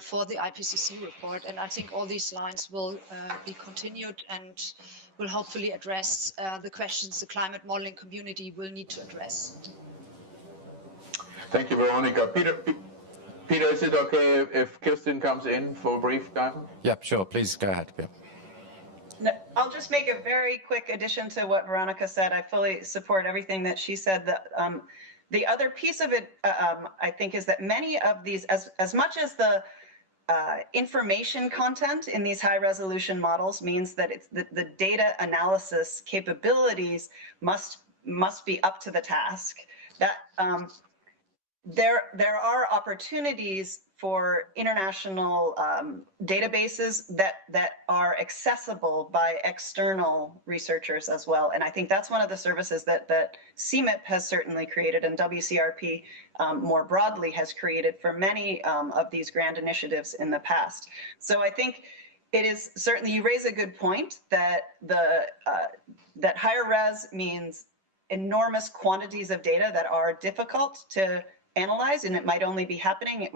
for the IPCC report. And I think all these lines will be continued and will hopefully address the questions the climate modeling community will need to address. Thank you, Veronica. Peter, is it okay if Kirsten comes in for a brief time? Yeah, sure. Please go ahead. Yeah. No, I'll just make a very quick addition to what Veronica said. I fully support everything that she said. The other piece of it, I think, is that many of these, as much as the information content in these high resolution models means that it's the data analysis capabilities must be up to the task, that there are opportunities for international databases that are accessible by external researchers as well. And I think that's one of the services that CMIP has certainly created, and WCRP more broadly has created for many of these grand initiatives in the past. So I think it is certainly, you raise a good point that that higher res means enormous quantities of data that are difficult to analyze, and it might only be happening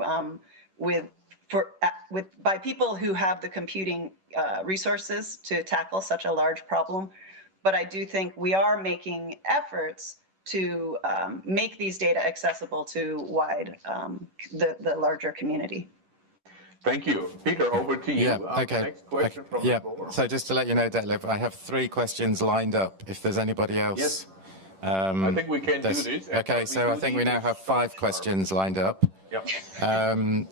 by people who have the computing resources to tackle such a large problem. But I do think we are making efforts to make these data accessible to the larger community. Thank you. Peter, over to you. Yeah, okay. Next question from yeah. the floor. So just to let you know, Detlef, I have 3 questions lined up. If there's anybody else. Yes. I think we can do this. Okay, so I think we now have 5 questions lined up. Yep.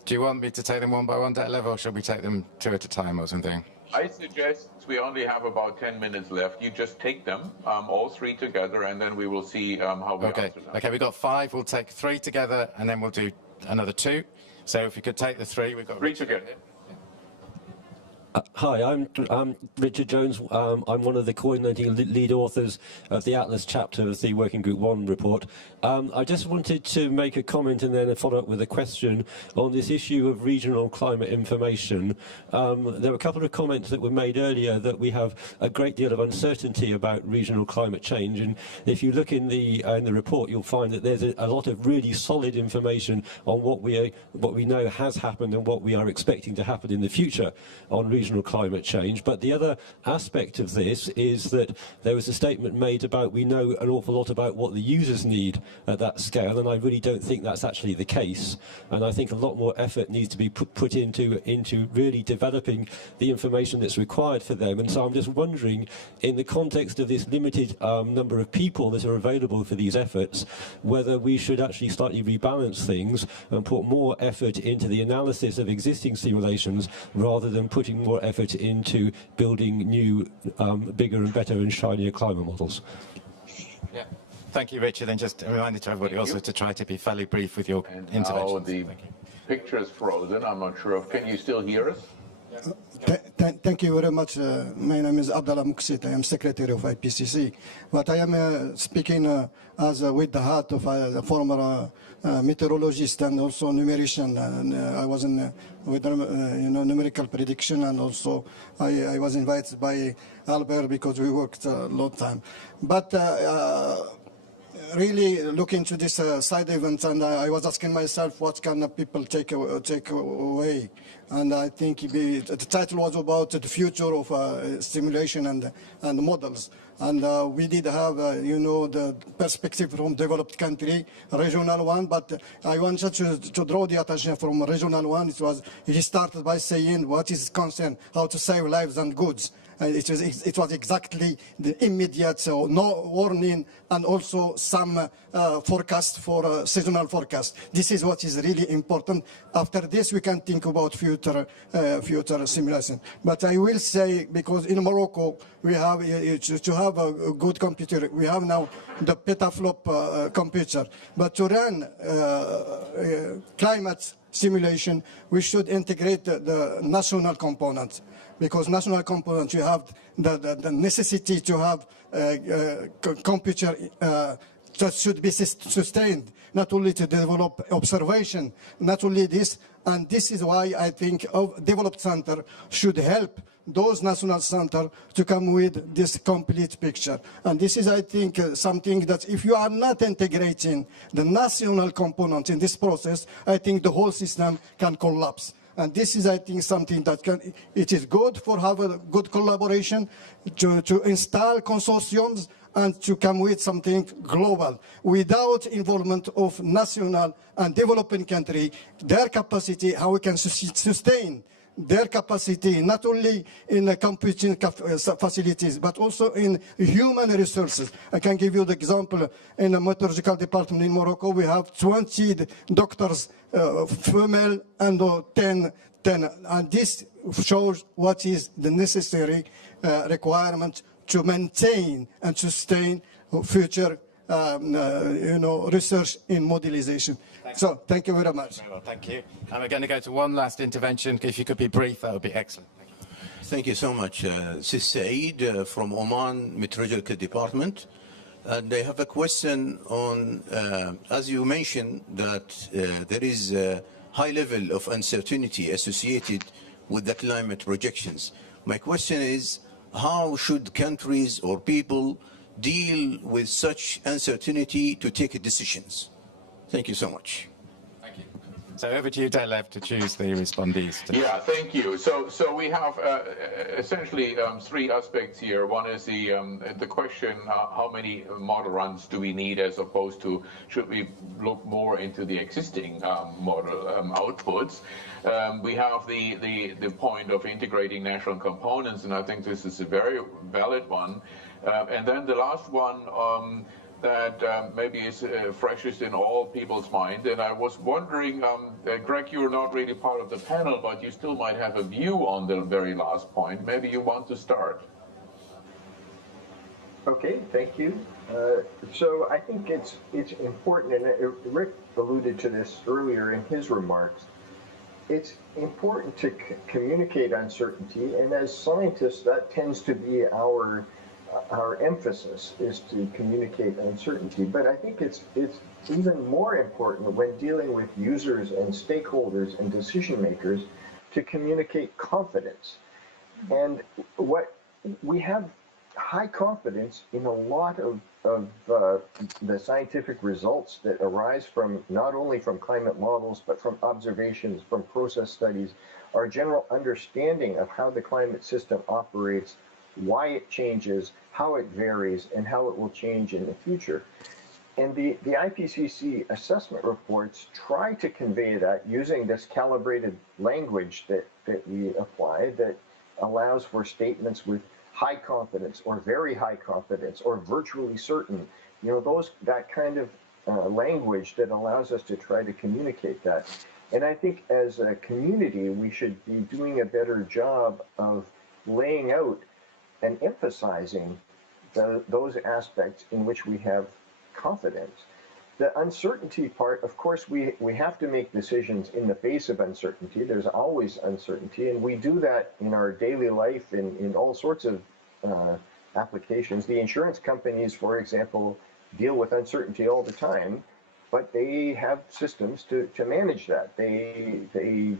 Do you want me to take them one by one, Detlef, or should we take them 2 at a time or something? I suggest we only have about 10 minutes left. You just take them, all 3 together, and then we will see how we answer them. Okay, we've got 5. We'll take 3 together, and then we'll do another 2. So if you could take the 3, we've got 3 together. Hi, I'm Richard Jones. I'm one of the coordinating lead authors of the Atlas chapter of the Working Group 1 report. I just wanted to make a comment and then a follow-up with a question on this issue of regional climate information. There were a couple of comments that were made earlier that we have a great deal of uncertainty about regional climate change, and if you look in the report, you'll find that there's a lot of really solid information on what we know has happened and what we are expecting to happen in the future on regional climate change. But the other aspect of this is that there was a statement made about we know an awful lot about what the users need at that scale, and I really don't think that's actually the case. And I think a lot more effort needs to be put into really developing the information that's required for them. And so I'm just wondering, in the context of this limited number of people that are available for these efforts, whether we should actually slightly rebalance things and put more effort into the analysis of existing simulations rather than putting more effort into building new, bigger and better and shinier climate models. Yeah. Thank you, Richard, and just a reminder to everybody also to try to be fairly brief with your interventions. Now the picture is frozen. I'm not sure. Can you still hear us? Thank you very much. My name is Abdallah Muksit. I am secretary of IPCC. But I am speaking with the hat of a former meteorologist and also numerician. And I was with numerical prediction, and also I was invited by Albert because we worked a long time. But really look into this side events, and I was asking myself what can people take away. And I think the title was about the future of simulation and models. And we did have, the perspective from developed country, regional one, but I wanted to draw the attention from regional one. He started by saying what is concerned, how to save lives and goods. It was exactly the immediate, so no warning, and also some forecast for seasonal forecast. This is what is really important. After this, we can think about future simulation. But I will say, because in Morocco, we have to have a good computer. We have now the petaflop computer. But to run climate simulation, we should integrate the national components. Because national components, you have the necessity to have a computer that should be sustained, not only to develop observation, not only this, and this is why I think developed center should help those national centers to come with this complete picture. And this is, I think, something that if you are not integrating the national components in this process, I think the whole system can collapse. And this is, I think, something that it is good for have a good collaboration to install consortiums and to come with something global. Without involvement of national and developing country, their capacity, how we can sustain their capacity, not only in the computing facilities, but also in human resources. I can give you the example, in the meteorological department in Morocco, we have 20 doctors, female, and 10, and this shows what is the necessary requirement to maintain and sustain future research in modelization. So thank you very much. Very well, thank you. And we're going to go to one last intervention. If you could be brief, that would be excellent. Thank you so much. This is Saeed from Oman Meteorological Department. And I have a question on, as you mentioned, that there is a high level of uncertainty associated with the climate projections. My question is, how should countries or people deal with such uncertainty to take decisions? Thank you so much. Thank you. So over to you, Detlef, to choose the respondees. Yeah, thank you. So we have essentially three aspects here. One is the question: how many model runs do we need, as opposed to should we look more into the existing model outputs? We have the point of integrating national components, and I think this is a very valid one. And then the last one that maybe is freshest in all people's mind. And I was wondering, Greg, you're not really part of the panel, but you still might have a view on the very last point. Maybe you want to start. Okay, thank you. So I think it's important, and Rick alluded to this earlier in his remarks. It's important to communicate uncertainty, and as scientists, that tends to be our emphasis, is to communicate uncertainty. But I think it's even more important when dealing with users and stakeholders and decision makers to communicate confidence. And what we have high confidence in a lot of the scientific results that arise from not only from climate models, but from observations, from process studies, our general understanding of how the climate system operates, why it changes, how it varies, and how it will change in the future. And the IPCC assessment reports try to convey that using this calibrated language that we apply that allows for statements with high confidence or very high confidence or virtually certain, that kind of language that allows us to try to communicate that. And I think as a community, we should be doing a better job of laying out and emphasizing those aspects in which we have confidence. The uncertainty part, of course, we have to make decisions in the face of uncertainty. There's always uncertainty, and we do that in our daily life in all sorts of applications. The insurance companies, for example, deal with uncertainty all the time, but they have systems to manage that. They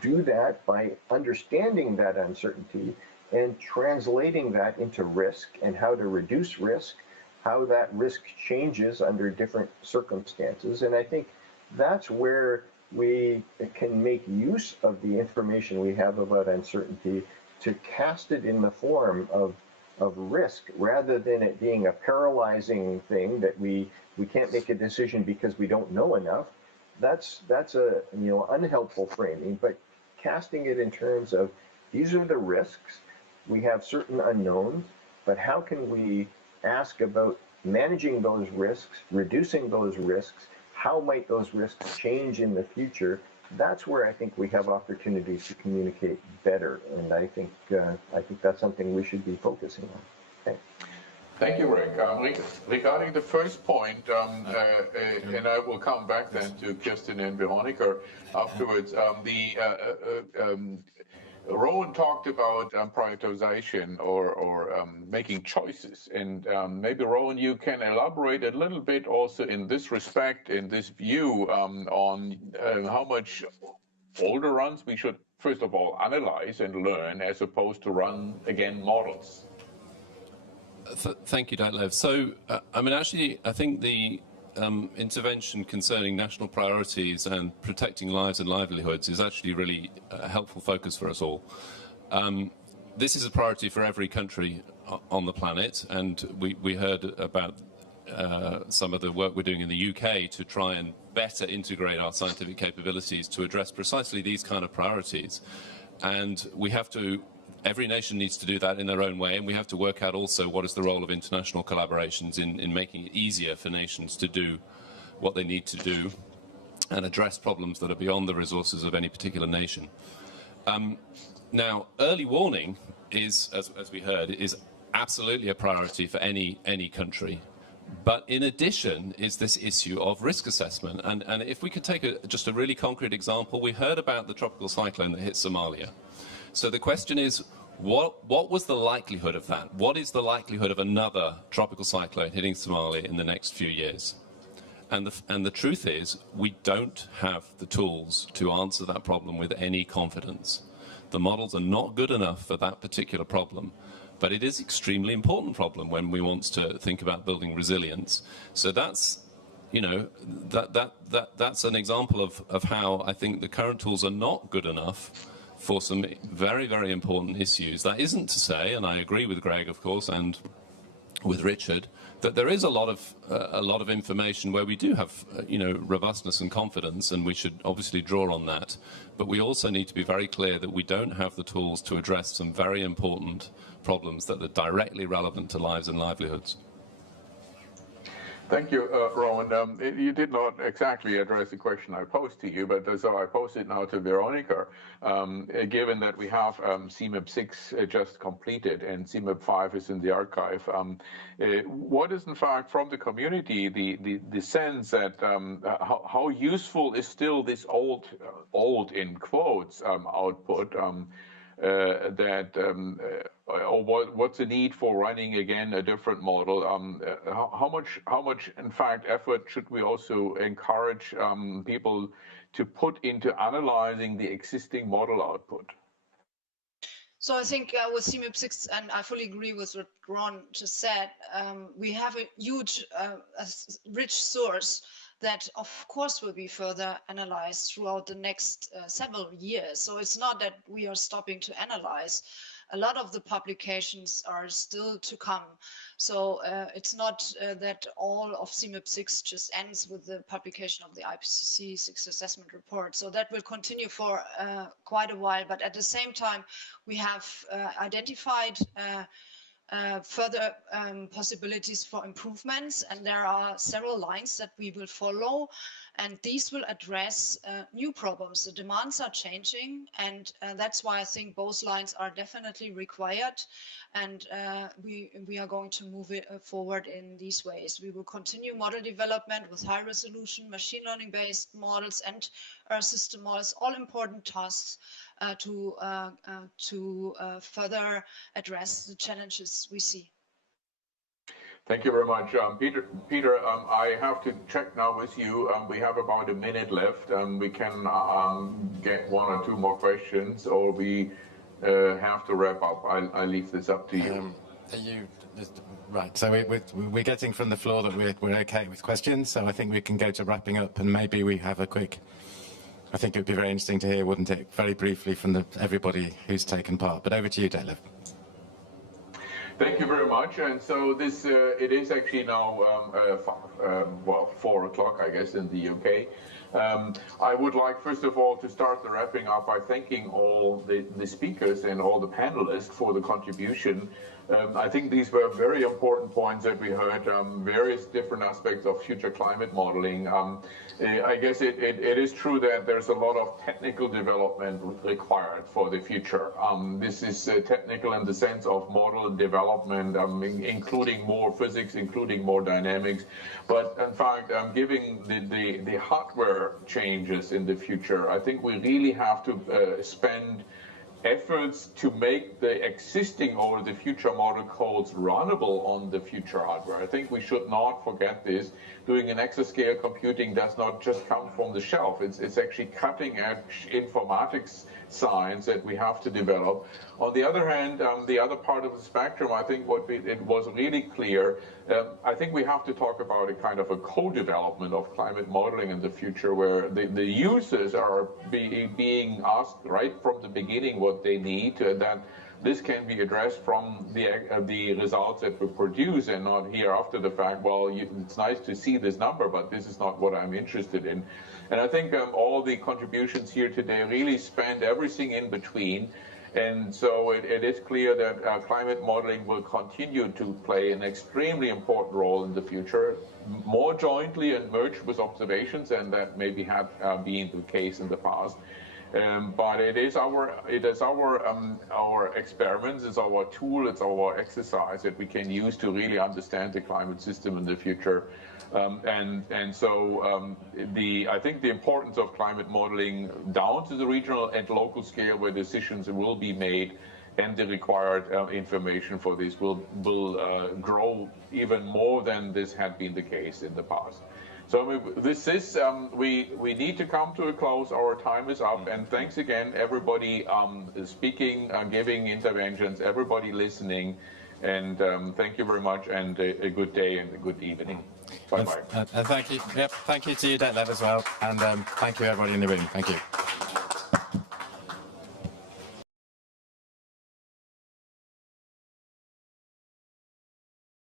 do that by understanding that uncertainty and translating that into risk and how to reduce risk, how that risk changes under different circumstances. And I think that's where we can make use of the information we have about uncertainty to cast it in the form of risk, rather than it being a paralyzing thing that we can't make a decision because we don't know enough. That's a unhelpful framing, but casting it in terms of these are the risks, we have certain unknowns, but how can we ask about managing those risks, reducing those risks, how might those risks change in the future? That's where I think we have opportunities to communicate better, and I think that's something we should be focusing on. Okay. Thank you, Rick. Regarding the first point, and I will come back then to Kirsten and Veronica afterwards. Rowan talked about prioritization or making choices, and maybe Rowan, you can elaborate a little bit also in this respect, in this view, on how much older runs we should first of all analyze and learn, as opposed to run again models. Thank you, Detlef. So, I think the intervention concerning national priorities and protecting lives and livelihoods is actually really a helpful focus for us all. This is a priority for every country on the planet, and we heard about some of the work we're doing in the UK to try and better integrate our scientific capabilities to address precisely these kind of priorities. And we have to, every nation needs to do that in their own way, and we have to work out also what is the role of international collaborations in making it easier for nations to do what they need to do and address problems that are beyond the resources of any particular nation. Now, early warning is, as we heard, is absolutely a priority for any country. But in addition is this issue of risk assessment. And if we could take just a really concrete example, we heard about the tropical cyclone that hit Somalia. So the question is, what was the likelihood of that? What is the likelihood of another tropical cyclone hitting Somalia in the next few years? And the truth is, we don't have the tools to answer that problem with any confidence. The models are not good enough for that particular problem. But it is an extremely important problem when we want to think about building resilience. So that's, you know, that's an example of how I think the current tools are not good enough for some very, very important issues. That isn't to say, and I agree with Greg, of course, and with Richard, that there is a lot of information where we do have, you know, robustness and confidence, and we should obviously draw on that. But we also need to be very clear that we don't have the tools to address some very important problems that are directly relevant to lives and livelihoods. Thank you, Rowan. You did not exactly address the question I posed to you, but so I posed it now to Veronica. Given that we have CMIP 6 just completed and CMIP 5 is in the archive, what is in fact from the community the sense that how useful is still this old in quotes output? Or what's the need for running again a different model? How much in fact effort should we also encourage people to put into analyzing the existing model output? So I think with CMIP 6, and I fully agree with what Ron just said, we have a huge, rich source that of course will be further analyzed throughout the next several years. So it's not that we are stopping to analyze. A lot of the publications are still to come. So it's not that all of CMIP 6 just ends with the publication of the IPCC 6 assessment report. So that will continue for quite a while. But at the same time, we have identified further possibilities for improvements, and there are several lines that we will follow, and these will address new problems. The demands are changing, and that's why I think both lines are definitely required, and we are going to move it forward in these ways. We will continue model development with high resolution machine learning based models and Earth system models, all important tasks to further address the challenges we see. Thank you very much. Peter, I have to check now with you. We have about a minute left. We can get one or two more questions, or we have to wrap up. I leave this up to you. Right, so we're getting from the floor that we're okay with questions, so I think we can go to wrapping up, and maybe we have a quick... I think it would be very interesting to hear, wouldn't it, very briefly from everybody who's taken part. But over to you, Detlev. Thank you very much. And so this, it is actually now, 4 o'clock, I guess, in the UK. I would like, first of all, to start the wrapping up by thanking all the speakers and all the panelists for the contribution. I think these were very important points that we heard, various different aspects of future climate modeling. I guess it is true that there's a lot of technical development required for the future. This is technical in the sense of model development, including more physics, including more dynamics. But in fact, given the hardware changes in the future, I think we really have to spend efforts to make the existing or the future model codes runnable on the future hardware. I think we should not forget this. Doing an exascale computing does not just come from the shelf. It's actually cutting edge informatics science that we have to develop. On the other hand, the other part of the spectrum, I think it was really clear. I think we have to talk about a kind of a co-development of climate modeling in the future, where the users are being asked right from the beginning what they need, that this can be addressed from the results that we produce, and not here after the fact, well, it's nice to see this number, but this is not what I'm interested in. And I think all the contributions here today really spanned everything in between. And so it is clear that climate modeling will continue to play an extremely important role in the future, more jointly and merged with observations, and that maybe had been the case in the past. But it is our experiments, it's our tool, it's our exercise that we can use to really understand the climate system in the future. So I think the importance of climate modeling down to the regional and local scale where decisions will be made, and the required information for this will grow even more than this had been the case in the past. So this is, we need to come to a close. Our time is up. And thanks again, everybody speaking, giving interventions, everybody listening. And thank you very much, and a good day and a good evening. Bye-bye. And thank you. Yep, thank you to you, Detlef, as well. And thank you, everybody in the room. Thank you.